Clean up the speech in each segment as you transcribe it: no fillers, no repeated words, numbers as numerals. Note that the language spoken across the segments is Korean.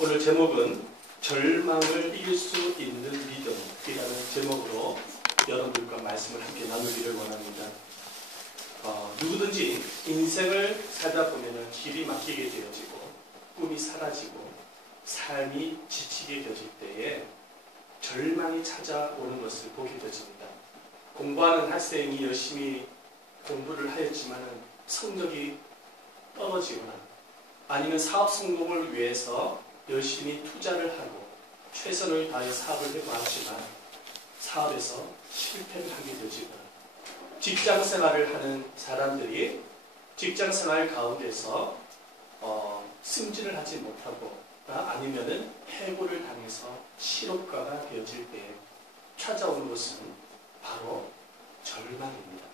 오늘 제목은 절망을 이길 수 있는 믿음이라는 제목으로 여러분들과 말씀을 함께 나누기를 원합니다. 누구든지 인생을 살다 보면 길이 막히게 되어지고 꿈이 사라지고 삶이 지치게 되어질 때에 절망이 찾아오는 것을 보게 되어집니다. 공부하는 학생이 열심히 공부를 하였지만 성적이 떨어지거나 아니면 사업 성공을 위해서 열심히 투자를 하고 최선을 다해 사업을 해보았지만 사업에서 실패를 하게 되어지거나 직장 생활을 하는 사람들이 직장 생활 가운데서 승진을 하지 못하고 아니면은 해고를 당해서 실업가가 되어질 때 찾아오는 것은 바로 절망입니다.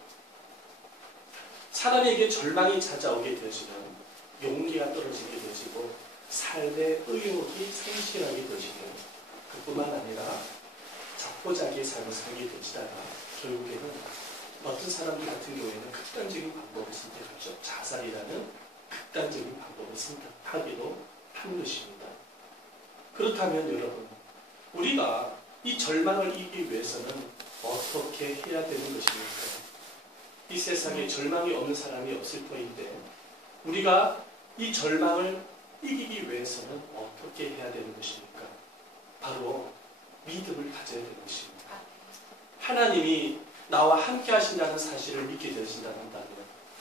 사람에게 절망이 찾아오게 되어지면 용기가 떨어지게 되어지고 삶의 의욕이 상실하게 되어지고 그뿐만 아니라 자포자기의 삶을 살게 되시다가 결국에는 어떤 사람들 같은 경우에는 극단적인 방법을 선택하죠. 자살이라는 극단적인 방법을 선택하기도 하는 것입니다. 그렇다면 여러분, 우리가 이 절망을 이기기 위해서는 어떻게 해야 되는 것입니까? 이 세상에 절망이 없는 사람이 없을 터인데 우리가 이 절망을 이기기 위해서는 어떻게 해야 되는 것입니까? 바로 믿음을 가져야 되는 것입니다. 하나님이 나와 함께 하신다는 사실을 믿게 되신다면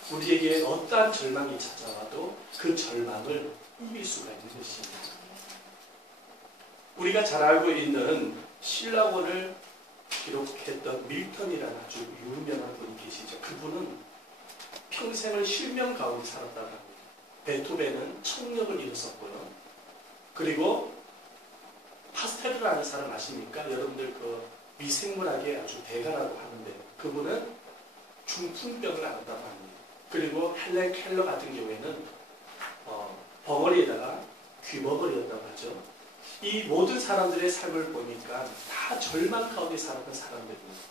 우리에게 어떠한 절망이 찾아와도 그 절망을 이길 수가 있는 것입니다. 우리가 잘 알고 있는 신라권을 기록했던 밀턴이라는 아주 유명한 분이 계시죠. 그분은 평생을 실명 가운데 살았다고 합니다. 베토벤은 청력을 잃었었고요. 그리고 파스텔이라는 사람 아십니까? 여러분들 그 미생물학의 아주 대가라고 하는데 그분은 중풍병을 앓았다고 합니다. 그리고 헬렌 켈러 같은 경우에는 벙어리에다가 귀머거리였다고 하죠. 이 모든 사람들의 삶을 보니까 다 절망 가운데 살았던 사람들입니다.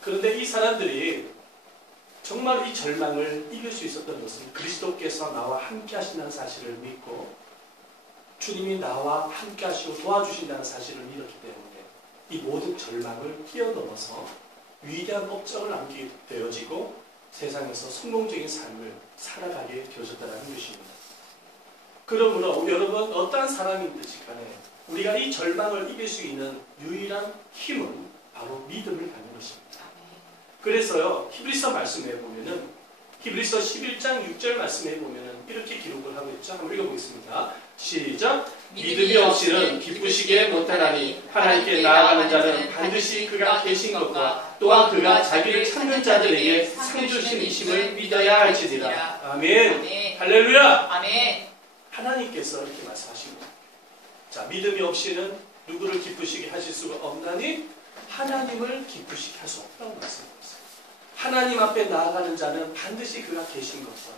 그런데 이 사람들이 정말 이 절망을 이길 수 있었던 것은 그리스도께서 나와 함께 하신다는 사실을 믿고 주님이 나와 함께 하시고 도와주신다는 사실을 믿었기 때문에 이 모든 절망을 뛰어넘어서 위대한 업적을 남기게 되어지고 세상에서 성공적인 삶을 살아가게 되어졌다는 것입니다. 그러므로 여러분 어떠한 사람이든지 간에 우리가 이 절망을 이길 수 있는 유일한 힘은 바로 믿음을 갖는 것입니다. 그래서요 히브리서 말씀에 보면은 히브리서 11장 6절 말씀에 보면은 이렇게 기록을 하고 있죠. 한번 읽어보겠습니다. 시작. 믿음이 없이는 기쁘시게 못하나니 하나님께 나아가는 자는 반드시 그가 계신 것과 또한 그가 자기를 찾는 자들에게 상 주심이심을 믿어야 할지니라. 아멘. 아멘. 할렐루야. 아멘. 하나님께서 이렇게 말씀하십니다. 자, 믿음이 없이는 누구를 기쁘시게 하실 수가 없나니 하나님을 기쁘시게 할 수 없다고 말씀하셨어요. 하나님 앞에 나아가는 자는 반드시 그가 계신 것과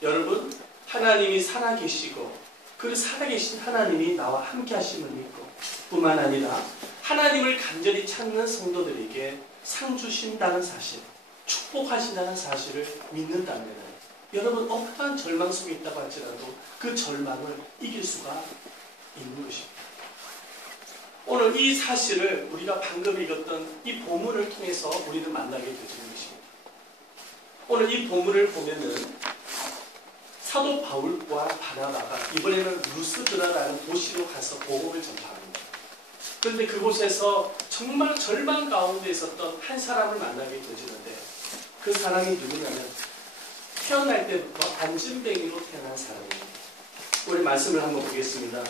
여러분 하나님이 살아계시고 그 살아계신 하나님이 나와 함께 하심을 믿고 뿐만 아니라 하나님을 간절히 찾는 성도들에게 상 주신다는 사실, 축복하신다는 사실을 믿는다면 여러분 어떠한 절망 속에 있다고 할지라도 그 절망을 이길 수가 있는 것입니다. 오늘 이 사실을 우리가 방금 읽었던 이 본문을 통해서 우리는 만나게 되는 것입니다. 오늘 이 본문을 보면은 사도 바울과 바나바가 이번에는 루스드라라는 도시로 가서 복음을 전파합니다. 그런데 그곳에서 정말 절망 가운데 있었던 한 사람을 만나게 되지는데 그 사람이 누구냐면 태어날 때부터 안진뱅이로 태어난 사람입니다. 우리 말씀을 한번 보겠습니다.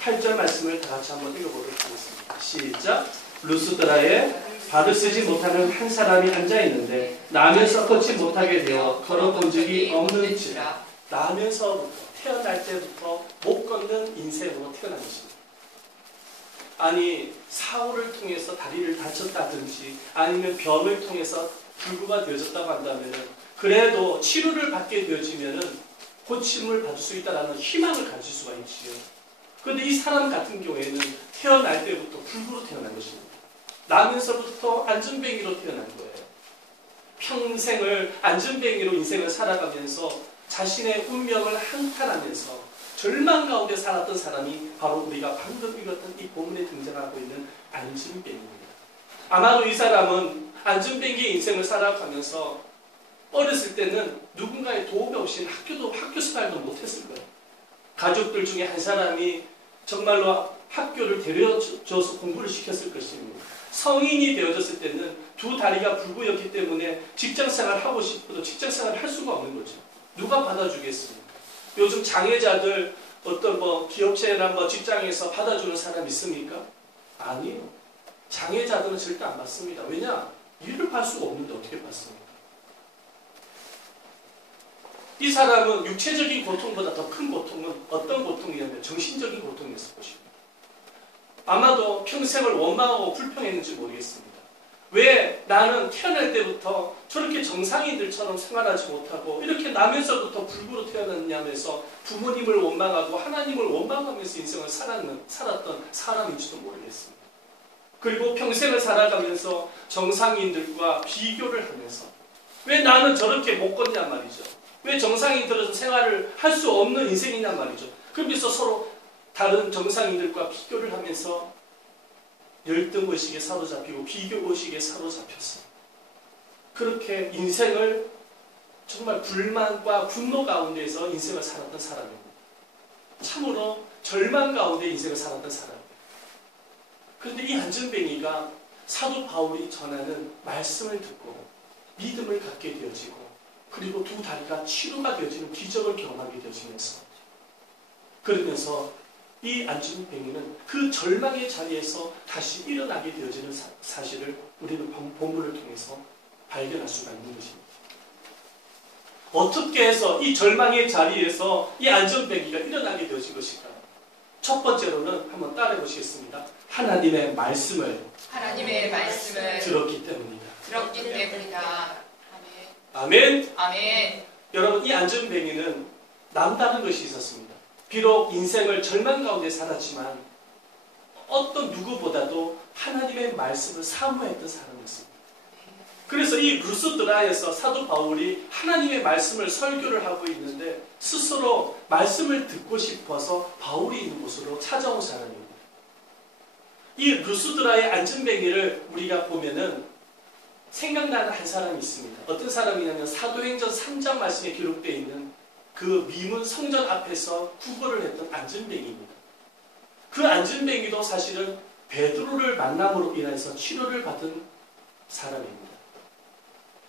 8절 말씀을 다 같이 한번 읽어보도록 하겠습니다. 시작. 루스드라에 발을 쓰지 못하는 한 사람이 앉아있는데 나면서 걷지 못하게 되어 걸어본 적이 없는지라. 나면서부터 태어날 때부터 못 걷는 인생으로 태어난 것입니다. 아니 사고를 통해서 다리를 다쳤다든지 아니면 병을 통해서 불구가 되어졌다고 한다면 그래도 치료를 받게 되어지면 고침을 받을 수 있다는 희망을 가질 수가 있지요. 그런데 이 사람 같은 경우에는 태어날 때부터 불구로 태어난 것입니다. 나면서부터 안전뱅이로 태어난 거예요. 평생을 안전뱅이로 인생을 살아가면서 자신의 운명을 한탄하면서 절망 가운데 살았던 사람이 바로 우리가 방금 읽었던 이 본문에 등장하고 있는 안진뱅이입니다. 아마도 이 사람은 안진뱅이의 인생을 살아가면서 어렸을 때는 누군가의 도움이 없이는 학교 생활도 못했을 거예요. 가족들 중에 한 사람이 정말로 학교를 데려줘서 공부를 시켰을 것입니다. 성인이 되어졌을 때는 두 다리가 불구였기 때문에 직장생활을 하고 싶어도 직장생활을 할 수가 없는 거죠. 누가 받아주겠습니까? 요즘 장애자들 어떤 기업체나 직장에서 받아주는 사람 있습니까? 아니에요. 장애자들은 절대 안 받습니다. 왜냐? 일을 할 수가 없는데 어떻게 받습니까? 이 사람은 육체적인 고통보다 더 큰 고통은 어떤 고통이냐면 정신적인 고통이었을 것입니다. 아마도 평생을 원망하고 불평했는지 모르겠습니다. 왜 나는 태어날 때부터 저렇게 정상인들처럼 생활하지 못하고 이렇게 나면서부터 불구로 태어났냐면서 부모님을 원망하고 하나님을 원망하면서 인생을 살았던 사람인지도 모르겠습니다. 그리고 평생을 살아가면서 정상인들과 비교를 하면서 왜 나는 저렇게 못 걷냐 말이죠. 왜 정상인들은 생활을 할 수 없는 인생이냐 말이죠. 그러면서 서로 다른 정상인들과 비교를 하면서 열등의식에 사로잡히고 비교의식에 사로잡혔어요. 그렇게 인생을 정말 불만과 분노 가운데서 인생을 살았던 사람입니다. 참으로 절망 가운데 인생을 살았던 사람입니다. 그런데 이 안진뱅이가 사도 바울이 전하는 말씀을 듣고 믿음을 갖게 되어지고 그리고 두 다리가 치료가 되어지는 기적을 경험하게 되어지면서 그러면서 이 안진뱅이는 그 절망의 자리에서 다시 일어나게 되어지는 사실을 우리는 본문을 통해서 발견할 수가 있는 것입니다. 어떻게 해서 이 절망의 자리에서 이 안진뱅이가 일어나게 되어진 것일까요? 첫 번째로는 한번 따라해 보시겠습니다. 하나님의 말씀을 들었기 때문이다. 아멘. 아멘. 여러분, 이 안진뱅이는 남다른 것이 있었습니다. 비록 인생을 절망 가운데 살았지만 어떤 누구보다도 하나님의 말씀을 사모했던 사람이었습니다. 그래서 이 루스드라에서 사도 바울이 하나님의 말씀을 설교를 하고 있는데 스스로 말씀을 듣고 싶어서 바울이 있는 곳으로 찾아온 사람입니다. 이 루스드라의 안진뱅이를 우리가 보면은 생각나는 한 사람이 있습니다. 어떤 사람이냐면 사도행전 3장 말씀에 기록되어 있는 그 미문 성전 앞에서 구걸을 했던 안진뱅이입니다. 그 안진뱅이도 사실은 베드로를 만남으로 인해서 치료를 받은 사람입니다.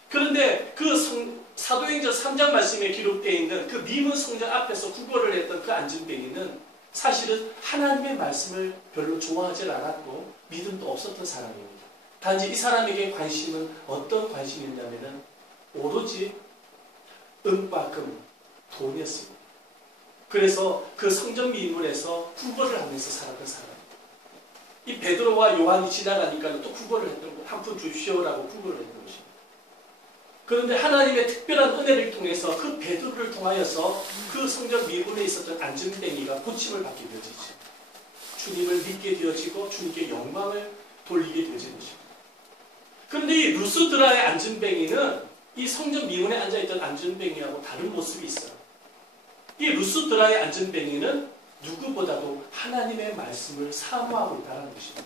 그런데 그 사도행전 3장 말씀에 기록되어 있는 그 미문 성전 앞에서 구걸을 했던 그 안진뱅이는 사실은 하나님의 말씀을 별로 좋아하지 않았고 믿음도 없었던 사람입니다. 단지 이 사람에게 관심은 어떤 관심이었냐면 오로지 은과 금, 돈이었습니다. 그래서 그 성전 미문에서 구걸을 하면서 살았던 사람입니다. 이 베드로와 요한이 지나가니까 또 구걸을 했던 거, 한 푼 주시오라고 구걸을 했던 것입니다. 그런데 하나님의 특별한 은혜를 통해서 그 베드로를 통하여서 그 성전 미문에 있었던 안진뱅이가 고침을 받게 되어지죠. 주님을 믿게 되어지고 주님께 영광을 돌리게 되어지는 것입니다. 그런데 이 루스드라의 안진뱅이는 이 성전 미문에 앉아있던 안진뱅이하고 다른 모습이 있어요. 이 루스드라의 안진뱅이는 누구보다도 하나님의 말씀을 사모하고 있다는 것입니다.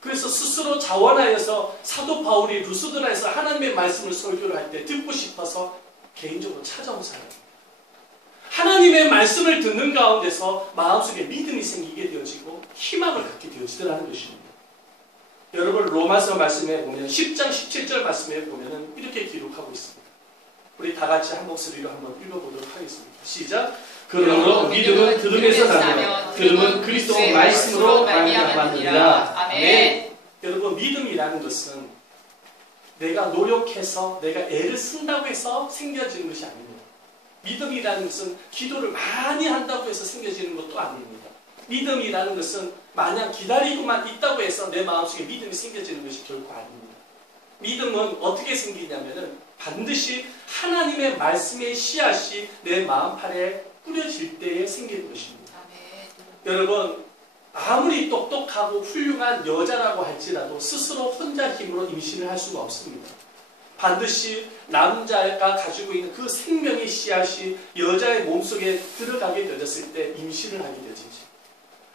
그래서 스스로 자원하여서 사도 바울이 루스드라에서 하나님의 말씀을 설교를 할 때 듣고 싶어서 개인적으로 찾아온 사람입니다. 하나님의 말씀을 듣는 가운데서 마음속에 믿음이 생기게 되어지고 희망을 갖게 되어지더라는 것입니다. 여러분 로마서 말씀에 보면 10장 17절 말씀에 보면 이렇게 기록하고 있습니다. 우리 다 같이 한 목소리로 한번 읽어보도록 하겠습니다. 시작. 그러므로 믿음은 들음에서 나며 들음은 그리스도 말씀으로 말미암았느니라. 아멘. 여러분 믿음이라는 것은 내가 노력해서 내가 애를 쓴다고 해서 생겨지는 것이 아닙니다. 믿음이라는 것은 기도를 많이 한다고 해서 생겨지는 것도 아닙니다. 믿음이라는 것은 마냥 기다리고만 있다고 해서 내 마음속에 믿음이 생겨지는 것이 결코 아닙니다. 믿음은 어떻게 생기냐면은 반드시 하나님의 말씀의 씨앗이 내 마음판에 뿌려질 때에 생기는 것입니다. 아멘. 여러분 아무리 똑똑하고 훌륭한 여자라고 할지라도 스스로 혼자 힘으로 임신을 할 수가 없습니다. 반드시 남자가 가지고 있는 그 생명의 씨앗이 여자의 몸속에 들어가게 되었을 때 임신을 하게 되어지죠.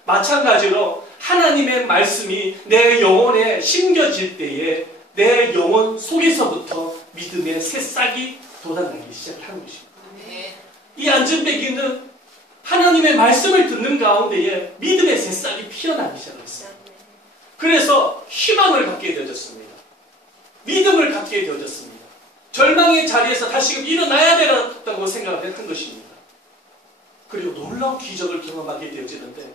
마찬가지로 하나님의 말씀이 내 영혼에 심겨질 때에 내 영혼 속에서부터 믿음의 새싹이 돋아나기 시작하는 것입니다. 이 안전배기는 하나님의 말씀을 듣는 가운데에 믿음의 새싹이 피어나기 시작했어요. 그래서 희망을 갖게 되어졌습니다. 믿음을 갖게 되어졌습니다. 절망의 자리에서 다시금 일어나야 되었다고 생각을 했던 것입니다. 그리고 놀라운 기적을 경험하게 되어지는데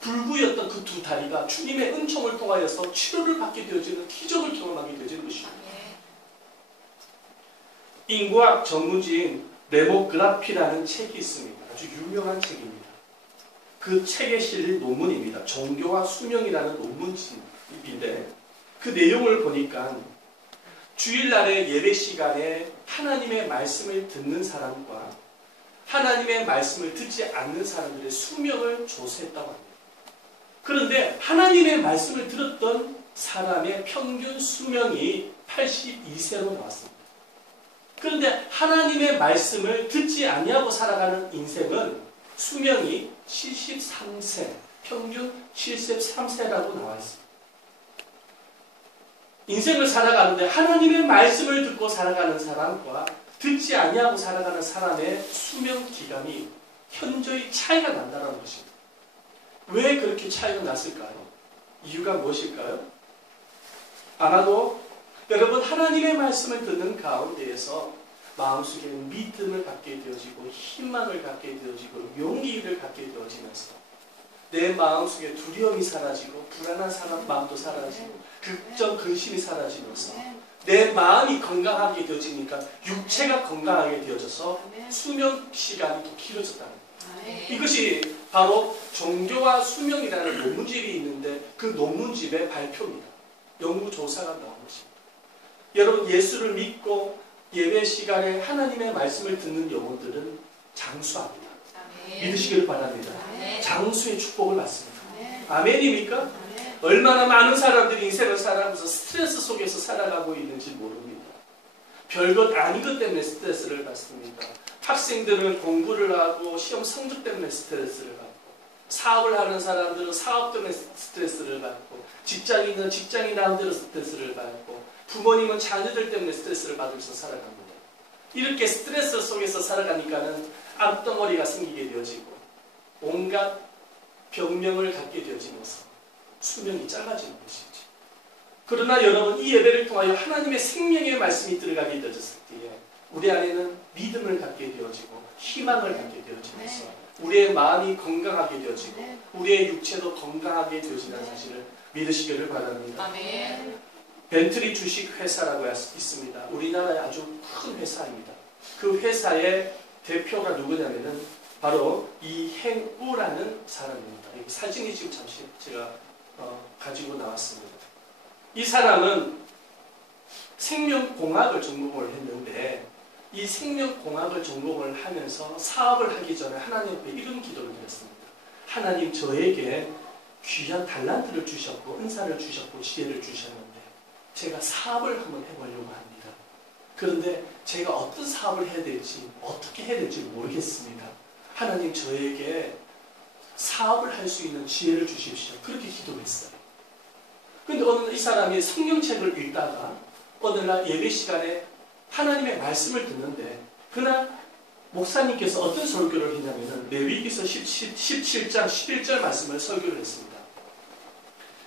불구였던 그 두 다리가 주님의 은총을 통하여서 치료를 받게 되어지는 기적을 경험하게 되어지는 것입니다. 인구학 전문지인 데모그라피라는 책이 있습니다. 아주 유명한 책입니다. 그 책에 실린 논문입니다. 종교와 수명이라는 논문집인데 그 내용을 보니까 주일날의 예배 시간에 하나님의 말씀을 듣는 사람과 하나님의 말씀을 듣지 않는 사람들의 수명을 조사했다고 합니다. 그런데 하나님의 말씀을 들었던 사람의 평균 수명이 82세로 나왔습니다. 그런데 하나님의 말씀을 듣지 아니하고 살아가는 인생은 수명이 73세, 평균 73세라고 나와 있습니다. 인생을 살아가는데 하나님의 말씀을 듣고 살아가는 사람과 듣지 아니하고 살아가는 사람의 수명 기간이 현저히 차이가 난다는 것입니다. 왜 그렇게 차이가 났을까요? 이유가 무엇일까요? 아마도 여러분 하나님의 말씀을 듣는 가운데에서 마음속에 믿음을 갖게 되어지고 희망을 갖게 되어지고 용기를 갖게 되어지면서 내 마음속에 두려움이 사라지고 불안한 마음도 사라지고 극정 근심이 사라지면서 내 마음이 건강하게 되어지니까 육체가 건강하게 되어져서 수명 시간이 더 길어졌다는 거예요. 이것이 바로 종교와 수명이라는 논문집이 있는데 그 논문집의 발표입니다. 연구조사가 나온 것입니다. 여러분 예수를 믿고 예배 시간에 하나님의 말씀을 듣는 영혼들은 장수합니다. 믿으시기를 바랍니다. 장수의 축복을 받습니다. 아멘입니까? 얼마나 많은 사람들이 인생을 살아가면서 스트레스 속에서 살아가고 있는지 모릅니다. 별것 아닌 것 때문에 스트레스를 받습니다. 학생들은 공부를 하고 시험 성적 때문에 스트레스를 받고 사업을 하는 사람들은 사업 때문에 스트레스를 받고 직장인은 직장이 나름대로 스트레스를 받고 부모님은 자녀들 때문에 스트레스를 받으면서 살아갑니다. 이렇게 스트레스 속에서 살아가니까는 암덩어리가 생기게 되어지고 온갖 병명을 갖게 되어지면서 수명이 짧아지는 것이죠. 그러나 여러분 이 예배를 통하여 하나님의 생명의 말씀이 들어가게 되어졌을 때에 우리 안에는 믿음을 갖게 되어지고 희망을 갖게 되어지면서 우리의 마음이 건강하게 되어지고 우리의 육체도 건강하게 되어지는 사실을 믿으시기를 바랍니다. 아멘. 벤트리 주식회사라고 있습니다. 우리나라의 아주 큰 회사입니다. 그 회사의 대표가 누구냐면은 바로 이행우라는 사람입니다. 이 사진이 지금 잠시 제가 가지고 나왔습니다. 이 사람은 생명공학을 전공을 했는데 이 생명공학을 전공을 하면서 사업을 하기 전에 하나님 앞에 이런 기도를 드렸습니다. 하나님 저에게 귀한 달란트를 주셨고 은사를 주셨고 지혜를 주셨는데 제가 사업을 한번 해보려고 합니다. 그런데 제가 어떤 사업을 해야 될지 어떻게 해야 될지 모르겠습니다. 하나님 저에게 사업을 할 수 있는 지혜를 주십시오. 그렇게 기도했어요. 그런데 어느 날 이 사람이 성경책을 읽다가 어느 날 예배 시간에 하나님의 말씀을 듣는데 그날 목사님께서 어떤 설교를 했냐면 레위기서 17장 11절 말씀을 설교를 했습니다.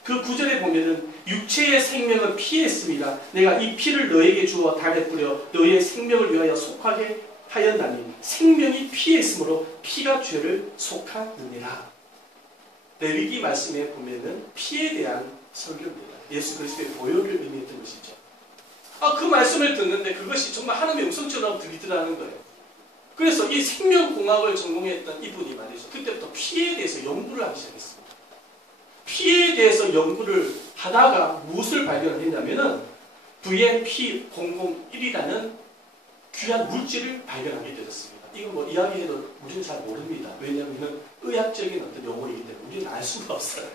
그 구절에 보면은 육체의 생명은 피에 있습니다. 내가 이 피를 너에게 주어 단에 뿌려 너의 생명을 위하여 속하게 하였나니 생명이 피에 있으므로 피가 죄를 속하느니라. 레위기 말씀에 보면은 피에 대한 설교입니다. 예수 그리스도의 보혈을 의미했던 것이죠. 그 말씀을 듣는데 그것이 정말 하나님의 음성처럼 들리더라는 거예요. 그래서 이 생명공학을 전공했던 이분이 말이죠. 그때부터 피에 대해서 연구를 하기 시작했습니다. 피에 대해서 연구를 하다가 무엇을 발견했냐면은 VMP001이라는 귀한 물질을 발견하게 되었습니다. 이건 뭐 이야기해도 우리는 잘 모릅니다. 왜냐하면 의학적인 어떤 용어이기 때문에 우리는 알 수가 없어요.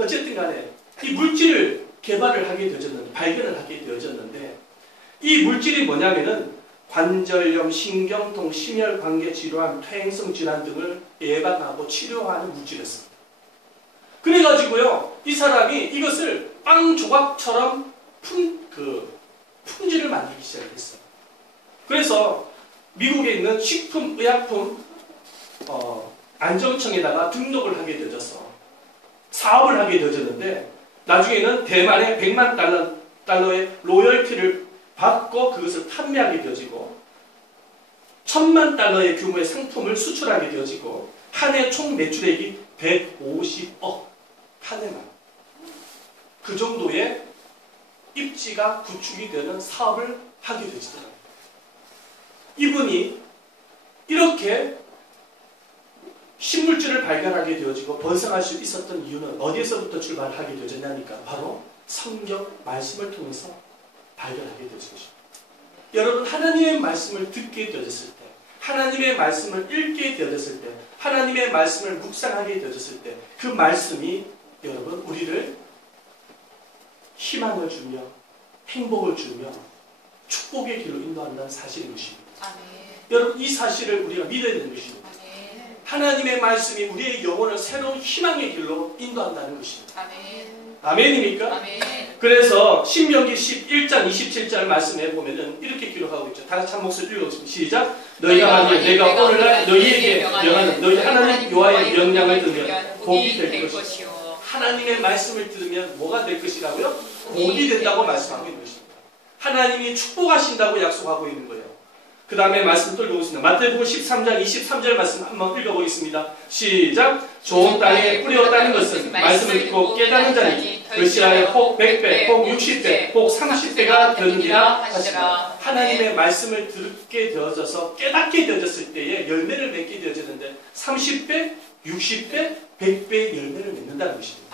어쨌든 간에 이 물질을 개발을 하게 되어졌는데 발견을 하게 되어졌는데 이 물질이 뭐냐면은 관절염, 신경통, 심혈관계 질환, 퇴행성 질환 등을 예방하고 치료하는 물질이었습니다. 그래가지고요, 이 사람이 이것을 빵 조각처럼 품질을 만들기 시작했어요. 그래서 미국에 있는 식품의약품 안정청에다가 등록을 하게 되어져서 사업을 하게 되어졌는데, 나중에는 대만의 100만 달러의 로열티를 받고 그것을 판매하게 되어지고 1000만 달러의 규모의 상품을 수출하게 되어지고 한 해 총 매출액이 150억, 한 해만. 그 정도의 입지가 구축이 되는 사업을 하게 되지더라고요. 이분이 이렇게 신물질을 발견하게 되어지고 번성할 수 있었던 이유는 어디에서부터 출발하게 되어졌냐니까 바로 성경 말씀을 통해서 발견하게 되어진 것입니다. 여러분, 하나님의 말씀을 듣게 되어졌을 때, 하나님의 말씀을 읽게 되어졌을 때, 하나님의 말씀을 묵상하게 되어졌을 때, 그 말씀이 여러분 우리를 희망을 주며 행복을 주며 축복의 길로 인도한다는 사실인 것입니다. 아멘. 여러분, 이 사실을 우리가 믿어야 되는 것입니다. 아멘. 하나님의 말씀이 우리의 영혼을 새로운 희망의 길로 인도한다는 것입니다. 아멘. 아멘입니까? 아멘. 그래서 신명기 11장 27절 말씀에 보면은 이렇게 기록하고 있죠. 다 같이 한 목소리 읽어보겠습니다. 시작. 너희가 만일 내가 오늘날 너희에게 명하는 너희 하나님 여호와의 명령을 들으면 복이 될 것이요. 하나님의 말씀을 들으면 뭐가 될 것이라고요? 복이 된다고 말씀하고 있는 것입니다. 하나님이 축복하신다고 약속하고 있는 거예요. 그 다음에 말씀 또 읽어보겠습니다. 마태복음 13장 23절 말씀 한번 읽어보겠습니다. 시작. 좋은 땅에 뿌렸다는 것은 말씀을 듣고 깨닫는 자니 글씨하에 혹 100배, 혹 60배, 혹 30배가 되느니라 하시라. 하나님의 말씀을 듣게 되어져서 깨닫게 되어졌을 때에 열매를 맺게 되어지는데 30배, 60배, 100배의 열매를 맺는다는 것입니다.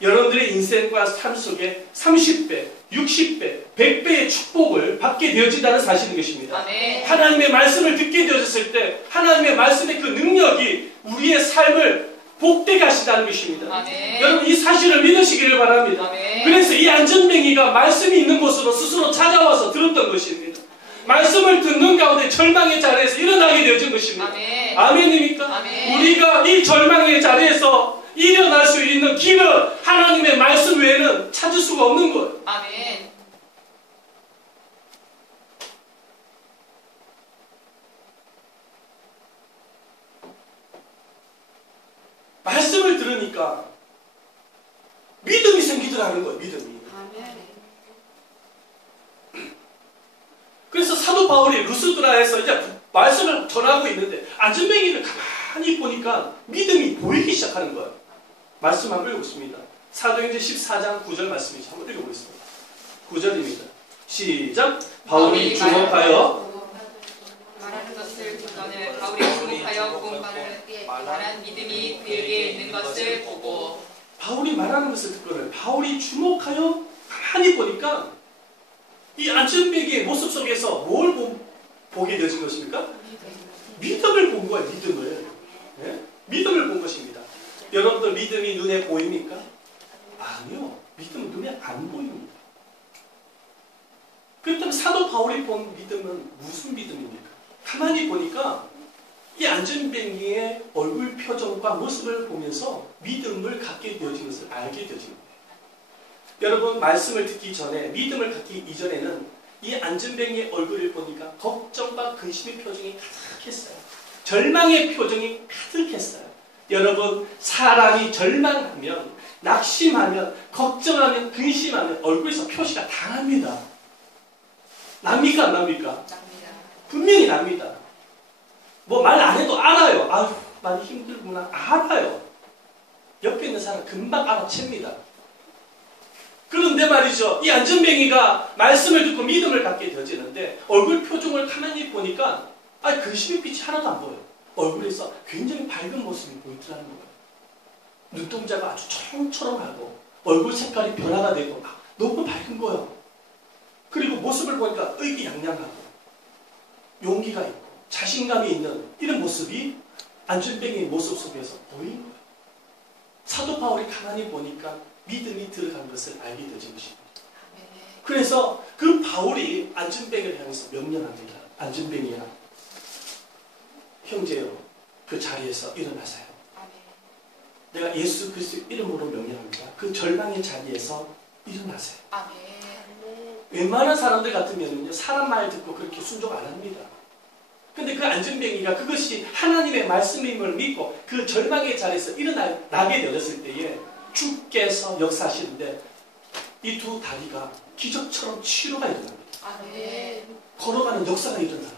여러분들의 인생과 삶 속에 30배, 60배, 100배의 축복을 받게 되어진다는 사실인 것입니다. 아멘. 하나님의 말씀을 듣게 되어졌을 때 하나님의 말씀의 그 능력이 우리의 삶을 복되게 하신다는 것입니다. 아멘. 여러분, 이 사실을 믿으시기를 바랍니다. 아멘. 그래서 이 안전뱅이가 말씀이 있는 곳으로 스스로 찾아와서 들었던 것입니다. 말씀을 듣는 가운데 절망의 자리에서 일어나게 되어진 것입니다. 아멘. 아멘입니까? 아멘. 우리가 이 절망의 자리에서 일어날 수 있는 길은 하나님의 말씀 외에는 찾을 수가 없는 거예요. 아멘. 말씀을 들으니까 믿음이 생기더라는 거예요. 믿음이. 아멘. 그래서 사도 바울이 루스드라에서 이제 말씀을 전하고 있는데 안전뱅이를 가만히 보니까 믿음이 보이기 시작하는 거예요. 말씀 한번 읽어보겠습니다. 사도행전 14장 9절 말씀이죠. 한번 읽어보겠습니다. 9절입니다. 시작. 바울이 주목하여 말하는 것을 듣거늘 바울이 주목하여 구원받을 만한 믿음이 그에게 있는 것을 보고 바울이 말하는 것을 듣거늘 바울이 주목하여 가만히 보니까 이 안전뱅이의 모습 속에서 뭘 보게 되어진 것입니까? 믿음을 본 거예요. 믿음을. 네? 믿음을 본 것입니다. 여러분들 믿음이 눈에 보입니까? 아니요. 믿음은 눈에 안 보입니다. 그렇다면 사도 바울이 본 믿음은 무슨 믿음입니까? 가만히 보니까 이 안전뱅이의 얼굴 표정과 모습을 보면서 믿음을 갖게 되어진 것을 알게 되어진 거예요. 여러분, 말씀을 듣기 전에, 믿음을 갖기 이전에는 이 안전뱅이의 얼굴을 보니까 걱정과 근심의 표정이 가득했어요. 절망의 표정이 가득했어요. 여러분, 사람이 절망하면, 낙심하면, 걱정하면, 근심하면 얼굴에서 표시가 다 납니다. 납니까? 안 납니까? 납니다. 분명히 납니다. 뭐 말 안 해도 알아요. 아유, 많이 힘들구나. 알아요. 옆에 있는 사람 금방 알아챕니다. 그런데 말이죠. 이 안전뱅이가 말씀을 듣고 믿음을 갖게 되어지는데 얼굴 표정을 가만히 보니까 근심의 빛이 하나도 안 보여요. 얼굴에서 굉장히 밝은 모습이 보이더라는 거예요. 눈동자가 아주 초롱초롱하고 얼굴 색깔이 변화가 되고 너무 밝은 거예요. 그리고 모습을 보니까 의기양양하고 용기가 있고 자신감이 있는 이런 모습이 안전뱅이의 모습 속에서 보인 거예요. 사도 바울이 가만히 보니까 믿음이 들어간 것을 알게 되는 것입니다. 그래서 그 바울이 안전뱅이를 향해서 명령합니다. 안전뱅이야, 형제여, 그 자리에서 일어나세요. 내가 예수 그리스도 이름으로 명령합니다. 그 절망의 자리에서 일어나세요. 웬만한 사람들 같으면요, 사람 말 듣고 그렇게 순종 안 합니다. 근데 그 안전뱅이가 그것이 하나님의 말씀임을 믿고 그 절망의 자리에서 일어나게 되었을 때에 주께서 역사하시는데 이 두 다리가 기적처럼 치료가 일어납니다. 걸어가는 역사가 일어나요.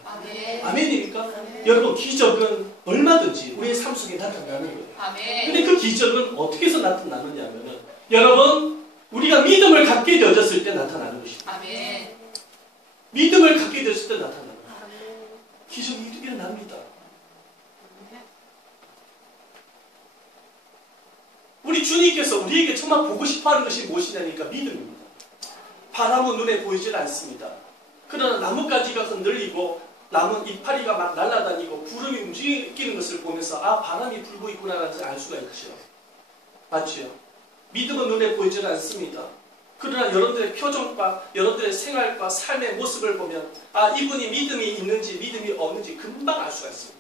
아멘입니까? 여러분, 기적은 얼마든지 우리의 삶 속에 나타나는 거예요. 근데 그 기적은 어떻게 해서 나타나느냐 하면은, 여러분, 우리가 믿음을 갖게 되어졌을 때 나타나는 것입니다. 믿음을 갖게 되었을 때 나타나는 거예요. 기적이 일어납니다. 우리 주님께서 우리에게 정말 보고 싶어하는 것이 무엇이냐니까 믿음입니다. 바람은 눈에 보이질 않습니다. 그러나 나뭇가지가 흔들리고 나무 이파리가 막 날아다니고 구름이 움직이는 것을 보면서 아, 바람이 불고 있구나라는 것을 알 수가 있죠. 맞죠? 믿음은 눈에 보이질 않습니다. 그러나 여러분들의 표정과 여러분들의 생활과 삶의 모습을 보면 아, 이분이 믿음이 있는지 믿음이 없는지 금방 알 수가 있습니다.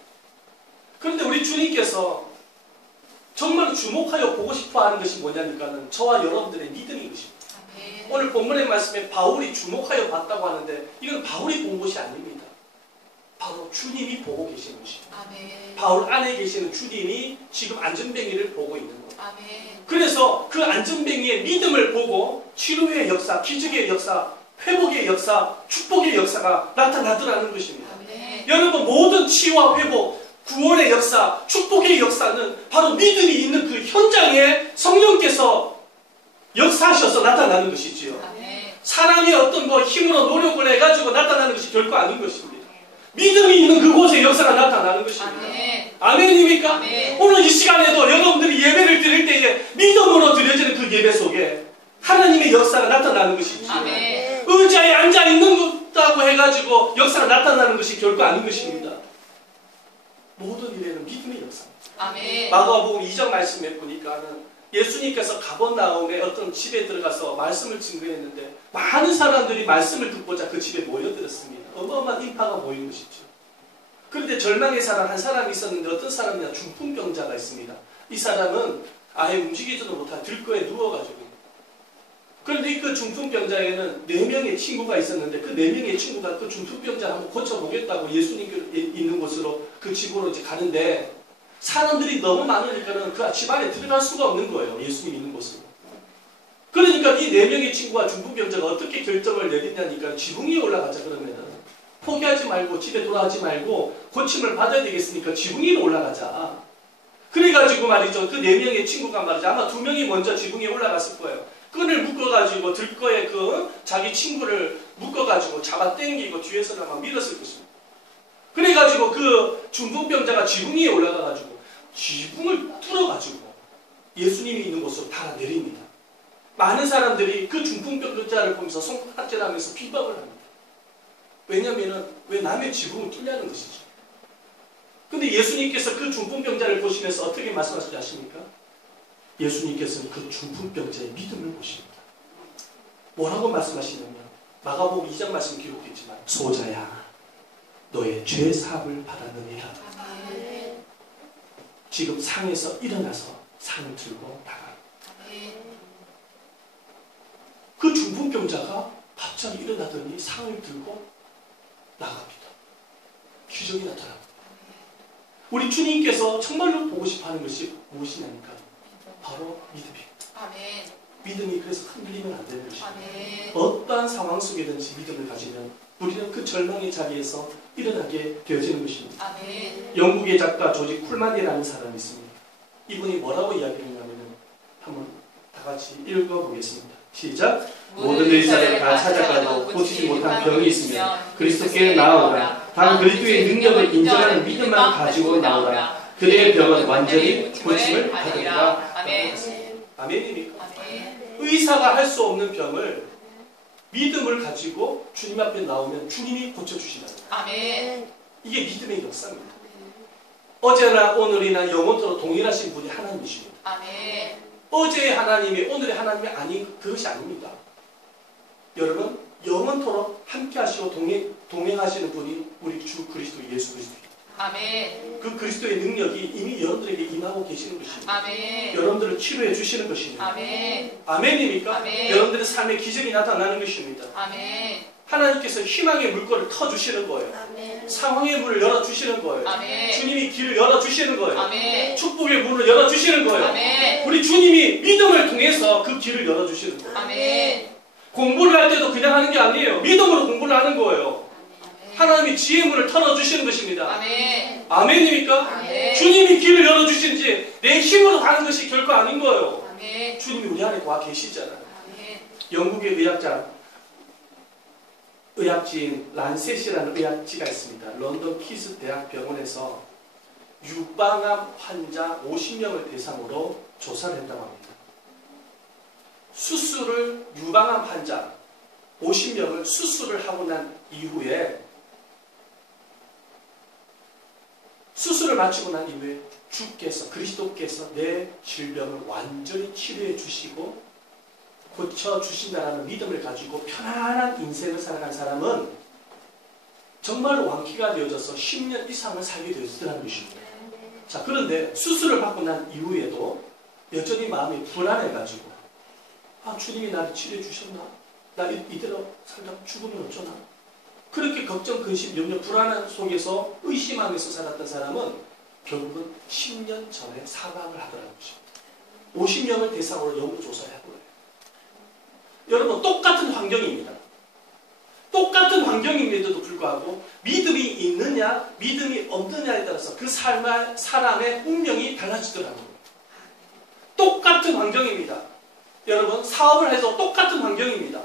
그런데 우리 주님께서 정말 주목하여 보고 싶어하는 것이 뭐냐니까는 저와 여러분들의 믿음인 것입니다. 오늘 본문의 말씀에 바울이 주목하여 봤다고 하는데 이건 바울이 본 것이 아닙니다. 바로 주님이 보고 계시는 것입니다. 바울 안에 계시는 주님이 지금 안전뱅이를 보고 있는 거예요. 그래서 그 안전뱅이의 믿음을 보고 치료의 역사, 기적의 역사, 회복의 역사, 축복의 역사가 나타나더라는 것입니다. 여러분, 모든 치유와 회복, 구원의 역사, 축복의 역사는 바로 믿음이 있는 그 현장에 성령께서 역사하셔서 나타나는 것이지요. 사람이 어떤 힘으로 노력을 해가지고 나타나는 것이 결코 아닌 것입니다. 믿음이 있는 그곳에 역사가 나타나는 것입니다. 아멘입니까? 오늘 이 시간에도 여러분들이 예배를 드릴 때에 믿음으로 드려지는 그 예배 속에 하나님의 역사가 나타나는 것이지요. 의자에 앉아있는 것다고 해가지고 역사가 나타나는 것이 결코 아닌 것입니다. 모든 일에는 믿음의 역사입니다. 마가복음 2장 말씀에 보니까는 예수님께서 가버나움의 어떤 집에 들어가서 말씀을 증거했는데 많은 사람들이 말씀을 듣고자 그 집에 모여들었습니다. 어마어마한 인파가 모인 것이죠. 그런데 절망의 사람 한 사람이 있었는데 어떤 사람이냐, 중풍병자가 있습니다. 이 사람은 아예 움직이지도 못하고 들거에 누워가지고, 그런데 그 중풍병자에게는 4명의 친구가 있었는데 그 4명의 친구가 그 중풍병자를 한번 고쳐보겠다고 예수님 있는 곳으로 그 집으로 이제 가는데 사람들이 너무 많으니까는 그 집 안에 들어갈 수가 없는 거예요. 예수님 있는 곳으로. 그러니까 이 4명의 친구와 중풍병자가 어떻게 결정을 내리냐니까 지붕 위에 올라가자 그러면은 포기하지 말고 집에 돌아가지 말고 고침을 받아야 되겠으니까 지붕 위로 올라가자. 그래가지고 말이죠. 그 4명의 친구가 말이죠. 아마 2명이 먼저 지붕 위에 올라갔을 거예요. 끈을 묶어가지고 들거에 그 자기 친구를 묶어가지고 잡아당기고 뒤에서 막 밀었을 것입니다. 그래가지고 그 중풍병자가 지붕 위에 올라가가지고 지붕을 뚫어가지고 예수님이 있는 곳으로 다 내립니다. 많은 사람들이 그 중풍병자를 보면서 손가락질하면서 비방을 합니다. 왜냐면은 왜 남의 지붕을 뚫냐는 것이죠. 근데 예수님께서 그 중풍병자를 보시면서 어떻게 말씀하시지 아십니까? 예수님께서는 그 중풍병자의 믿음을 보십니다. 뭐라고 말씀하시냐면 마가복음 2장 말씀 기록했지만 소자야 너의 죄 사함을 받았느니라. 지금 상에서 일어나서 상을 들고 나가. 그 중풍병자가 갑자기 일어나더니 상을 들고 나갑니다. 기적이 나타납니다. 우리 주님께서 정말로 보고 싶어하는 것이 무엇이냐니까 바로 믿음입니다. 믿음이 그래서 흔들리면 안 되는 것입니다. 어떠한 상황 속에든지 믿음을 가지면 우리는 그 절망의 자리에서 일어나게 되어지는 것입니다. 영국의 작가 조지 쿨만이라는 사람이 있습니다. 이분이 뭐라고 이야기했냐면 한번 다 같이 읽어보겠습니다. 시작! 모든 의사를 다 찾아가도 고치지 못한 병이 있으면 그리스도께 나아오라. 단 그리스도의 능력을 인정하는 믿음만 가지고 나오라. 그대의 병은 완전히 고침을 받으리라. 아멘입니까? 의사가 할 수 없는 병을 믿음을 가지고 주님 앞에 나오면 주님이 고쳐주신다. 이게 믿음의 역사입니다. 어제나 오늘이나 영원토록 동일하신 분이 하나님이십니다. 어제의 하나님이 오늘의 하나님이 아닌 그것이 아닙니다. 여러분 영원토록 함께 하시고 동행하시는 분이 우리 주 그리스도 예수 그리스도입니다. 아멘. 그 그리스도의 능력이 이미 여러분들에게 임하고 계시는 것입니다. 아멘. 여러분들을 치료해 주시는 것입니다. 아멘. 아멘입니까? 아멘. 여러분들의 삶에 기적이 나타나는 것입니다. 아멘. 하나님께서 희망의 물꼬를 터주시는 거예요. 아멘. 상황의 문을 열어주시는 거예요. 아멘. 주님이 길을 열어주시는 거예요. 아멘. 축복의 문을 열어주시는 거예요. 아멘. 우리 주님이 믿음을 통해서 그 길을 열어주시는 거예요. 아멘. 공부를 할 때도 그냥 하는 게 아니에요. 믿음으로 공부를 하는 거예요. 아멘. 하나님이 지혜의 문을 털어주시는 것입니다. 아멘. 아멘입니까? 아멘. 주님이 길을 열어주신지 내 힘으로 가는 것이 결코 아닌 거예요. 아멘. 주님이 우리 안에 와 계시잖아요. 아멘. 영국의 의학지인 란셋이라는 의학지가 있습니다. 런던 키스 대학병원에서 유방암 환자 50명을 대상으로 조사를 했다고 합니다. 유방암 환자 50명을 수술을 하고 난 이후에 수술을 마치고 난 이후에 그리스도께서 내 질병을 완전히 치료해 주시고 고쳐주신다는 믿음을 가지고 편안한 인생을 살아간 사람은 정말로 완쾌가 되어져서 10년 이상을 살게 되었다는 것입니다. 자, 그런데 수술을 받고 난 이후에도 여전히 마음이 불안해가지고 주님이 나를 치료해 주셨나? 나 이대로 살다 죽으면 어쩌나? 그렇게 걱정, 근심, 염려, 불안 속에서 의심하면서 살았던 사람은 결국은 10년 전에 사망을 하더라는 것입니다. 50명을 대상으로 연구조사를 하고 여러분 똑같은 환경입니다. 똑같은 환경임에도 불구하고 믿음이 있느냐 믿음이 없느냐에 따라서 그 사람의 운명이 달라지더라고요. 똑같은 환경입니다. 여러분 사업을 해도 똑같은 환경입니다.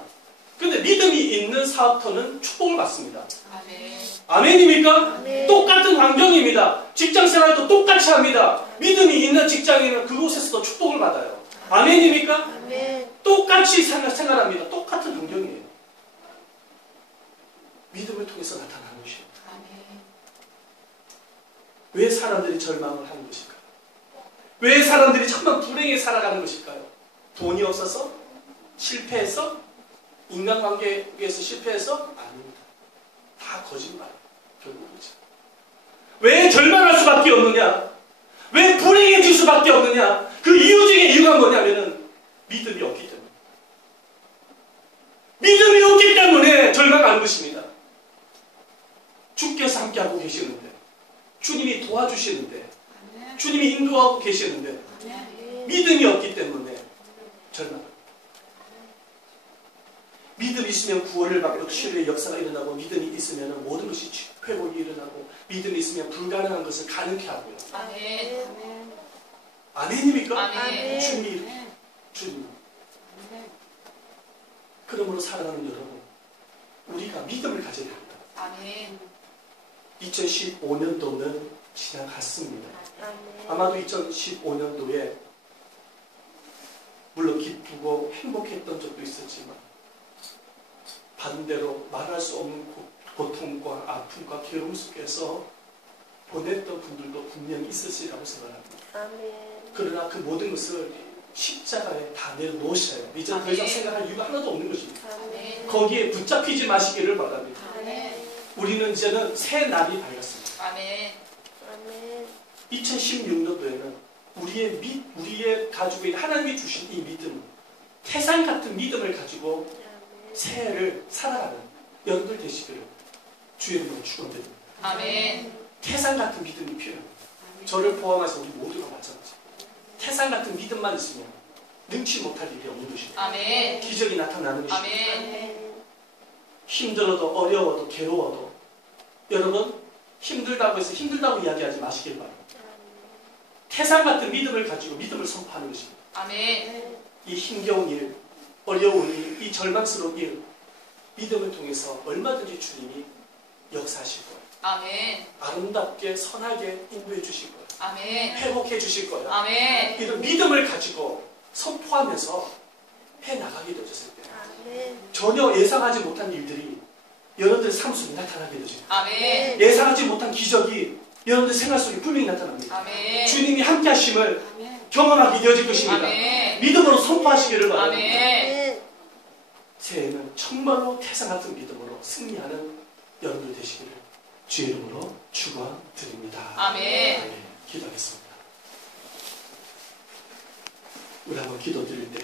근데 믿음이 있는 사업터는 축복을 받습니다. 아멘. 아멘입니까? 아멘. 똑같은 환경입니다. 직장생활도 똑같이 합니다. 믿음이 있는 직장인은 그곳에서도 축복을 받아요. 아멘입니까? 아멘. 똑같이 생활합니다. 똑같은 환경이에요. 믿음을 통해서 나타나는 것입니다. 아멘. 왜 사람들이 절망을 하는 것일까요? 왜 사람들이 정말 불행에 살아가는 것일까요? 돈이 없어서? 실패해서? 인간관계에서 실패해서? 아닙니다. 다 거짓말. 결국이죠. 왜 절망할 수밖에 없느냐? 왜 불행해질 수밖에 없느냐? 그 이유 중에 이유가 뭐냐면은 믿음이 없기 때문에. 믿음이 없기 때문에 절망하는 것입니다. 주께서 함께하고 계시는데, 주님이 도와주시는데, 주님이 인도하고 계시는데, 믿음이 없기 때문에 절망합니다. 믿음이 있으면 구원을 받고 치료의 역사가 일어나고, 믿음이 있으면 모든 것이 회복이 일어나고, 믿음이 있으면 불가능한 것을 가능케 하고요. 아멘. 아멘입니까? 아멘. 주님. 그러므로 사랑하는 여러분, 우리가 믿음을 가져야 합니다. 아멘. 2015년도는 지나갔습니다. 아멘. 아마도 2015년도에 물론 기쁘고 행복했던 적도 있었지만 반대로 말할 수 없는 고통과 아픔과 괴로움 속에서 보냈던 분들도 분명히 있으시라고 생각합니다. 아멘. 그러나 그 모든 것을 십자가에 다 내려놓으셔요. 이제 더 이상 생각할 이유가 하나도 없는 것입니다. 아멘. 거기에 붙잡히지 마시기를 바랍니다. 아멘. 우리는 이제는 새 날이 밝았습니다. 아멘. 아멘. 2016년도에는 우리의 가지고 있는 하나님이 주신 이 믿음, 태산 같은 믿음을 가지고 새해를 살아가는 여러분들 되시기를 주의 이름으로 축원드립니다. 아멘. 태산 같은 믿음이 필요합니다. 저를 포함해서 우리 모두가 마찬가지. 태산 같은 믿음만 있으면 능치 못할 일이 없는 것입니다. 아멘. 기적이 나타나는 것입니다. 아멘. 힘들어도 어려워도 괴로워도 여러분 힘들다고 해서 힘들다고 이야기하지 마시길 바랍니다. 태산 같은 믿음을 가지고 믿음을 선포하는 것입니다. 아멘. 이 힘겨운 일, 어려운 일, 이 절망스러운 일 믿음을 통해서 얼마든지 주님이 역사하실 거예요. 아멘. 아름답게 선하게 인도해 주실 거예요. 아멘. 회복해 주실 거예요. 아멘. 이런 믿음을 가지고 선포하면서 해나가게 되었을 때 아멘. 전혀 예상하지 못한 일들이 여러분들의 삶 속에 나타나게 되죠. 아멘. 예상하지 못한 기적이 여러분들 생활 속에 분명히 나타납니다. 아멘. 주님이 함께 하심을 경험하게 되어질 것입니다. 아멘. 믿음으로 선포하시기를 바랍니다. 아멘. 새해는 정말로 태산 같은 믿음으로 승리하는 여러분들 되시기를 주의 이름으로 축원드립니다. 아멘. 기도하겠습니다. 우리 한번 기도 드릴 때